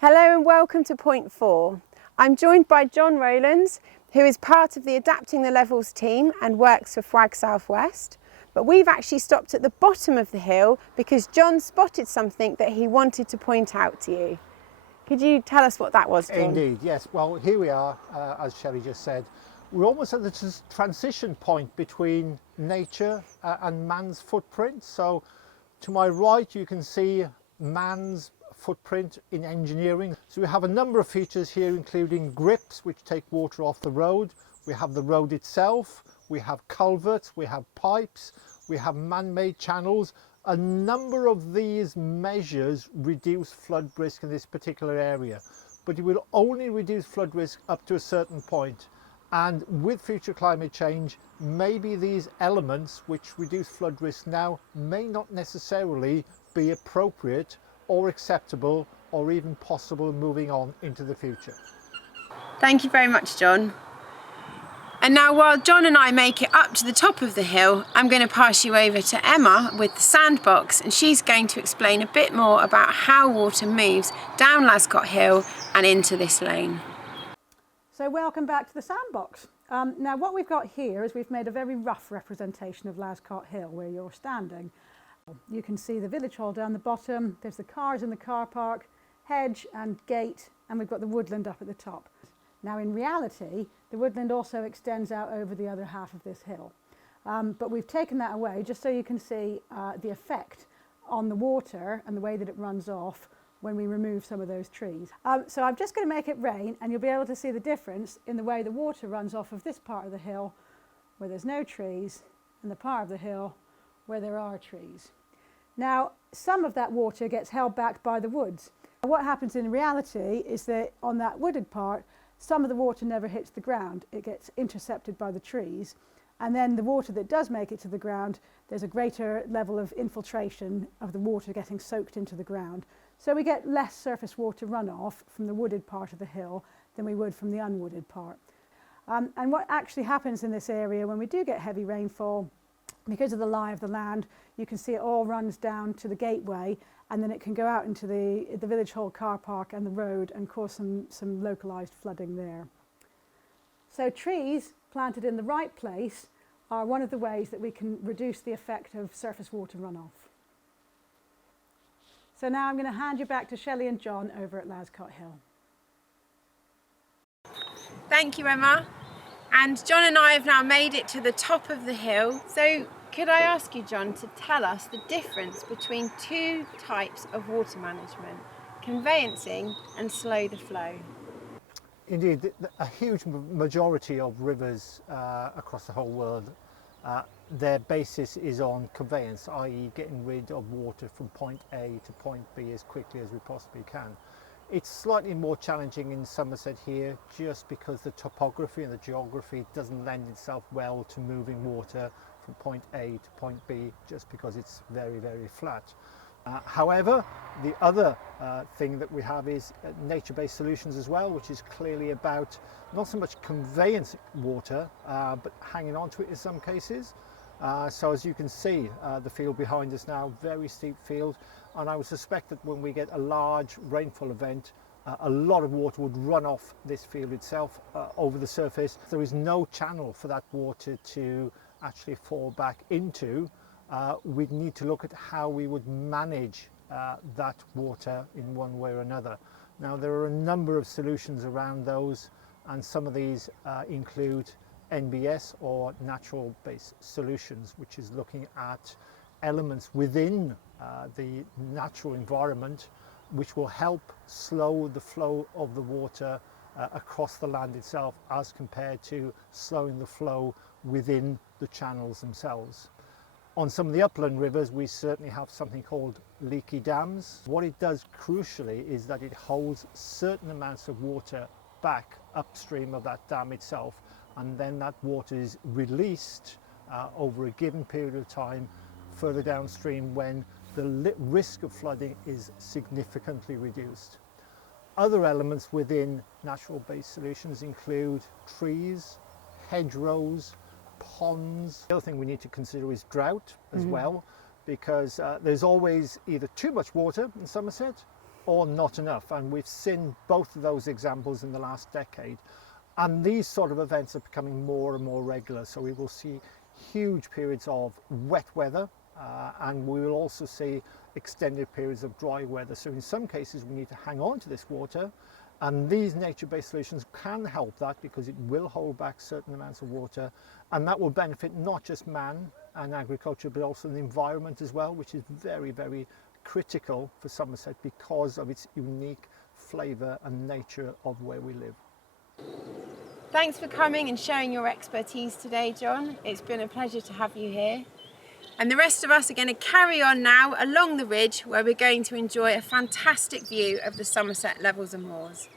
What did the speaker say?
Hello and welcome to Point 4. I'm joined by John Rowlands, who is part of the Adapting the Levels team and works for FWAG South West. But we've actually stopped at the bottom of the hill because John spotted something that he wanted to point out to you. Could you tell us what that was, John? Indeed, yes. Well, here we are, as Shelly just said. We're almost at the transition point between nature and man's footprint. So to my right, you can see man's footprint in engineering. So we have a number of features here, including grips, which take water off the road. We have the road itself. We have culverts. We have pipes. We have man-made channels. A number of these measures reduce flood risk in this particular area, but it will only reduce flood risk up to a certain point. And with future climate change, maybe these elements which reduce flood risk now may not necessarily be appropriate or acceptable or even possible moving on into the future. Thank you very much, John. And now while John and I make it up to the top of the hill, I'm going to pass you over to Emma with the sandbox, and she's going to explain a bit more about how water moves down Lascott Hill and into this lane. So welcome back to the sandbox. Now what we've got here is we've made a very rough representation of Lascott Hill where you're standing. You can see the village hall down the bottom, there's the cars in the car park, hedge and gate, and we've got the woodland up at the top. Now in reality, the woodland also extends out over the other half of this hill. But we've taken that away just so you can see the effect on the water and the way that it runs off when we remove some of those trees. So I'm just going to make it rain and you'll be able to see the difference in the way the water runs off of this part of the hill where there's no trees and the part of the hill where there are trees. Now some of that water gets held back by the woods. What happens in reality is that on that wooded part, some of the water never hits the ground. It gets intercepted by the trees, and then the water that does make it to the ground, there's a greater level of infiltration of the water getting soaked into the ground. So we get less surface water runoff from the wooded part of the hill than we would from the unwooded part. And what actually happens in this area when we do get heavy rainfall, because of the lie of the land, you can see it all runs down to the gateway, and then it can go out into the village hall car park and the road and cause some localised flooding there. So trees planted in the right place are one of the ways that we can reduce the effect of surface water runoff. So now I'm going to hand you back to Shelly and John over at Lascott Hill. Thank you, Emma. And John and I have now made it to the top of the hill. So could I ask you, John, to tell us the difference between two types of water management, conveyancing and slow the flow? Indeed, a huge majority of rivers across the whole world, their basis is on conveyance, i.e. getting rid of water from point A to point B as quickly as we possibly can. It's slightly more challenging in Somerset here just because the topography and the geography doesn't lend itself well to moving water from point A to point B just because it's very, very flat. However, the other thing that we have is nature-based solutions as well, which is clearly about not so much conveyance water, but hanging on to it in some cases. So as you can see, the field behind us now, very steep field, and I would suspect that when we get a large rainfall event, a lot of water would run off this field itself over the surface. There is no channel for that water to actually fall back into. We'd need to look at how we would manage that water in one way or another. Now there are a number of solutions around those, and some of these include NBS or natural based solutions, which is looking at elements within the natural environment which will help slow the flow of the water across the land itself as compared to slowing the flow within the channels themselves. On some of the upland rivers we certainly have something called leaky dams. What it does crucially is that it holds certain amounts of water back upstream of that dam itself, and then that water is released over a given period of time further downstream when the risk of flooding is significantly reduced. Other elements within natural based solutions include trees, hedgerows, ponds. The other thing we need to consider is drought as well, because there's always either too much water in Somerset or not enough, and we've seen both of those examples in the last decade. And these sort of events are becoming more and more regular, so we will see huge periods of wet weather, and we will also see extended periods of dry weather. So in some cases we need to hang on to this water, and these nature-based solutions can help that, because it will hold back certain amounts of water, and that will benefit not just man and agriculture, but also the environment as well, which is very, very critical for Somerset because of its unique flavour and nature of where we live. Thanks for coming and sharing your expertise today, John. It's been a pleasure to have you here. And the rest of us are going to carry on now along the ridge, where we're going to enjoy a fantastic view of the Somerset Levels and Moors.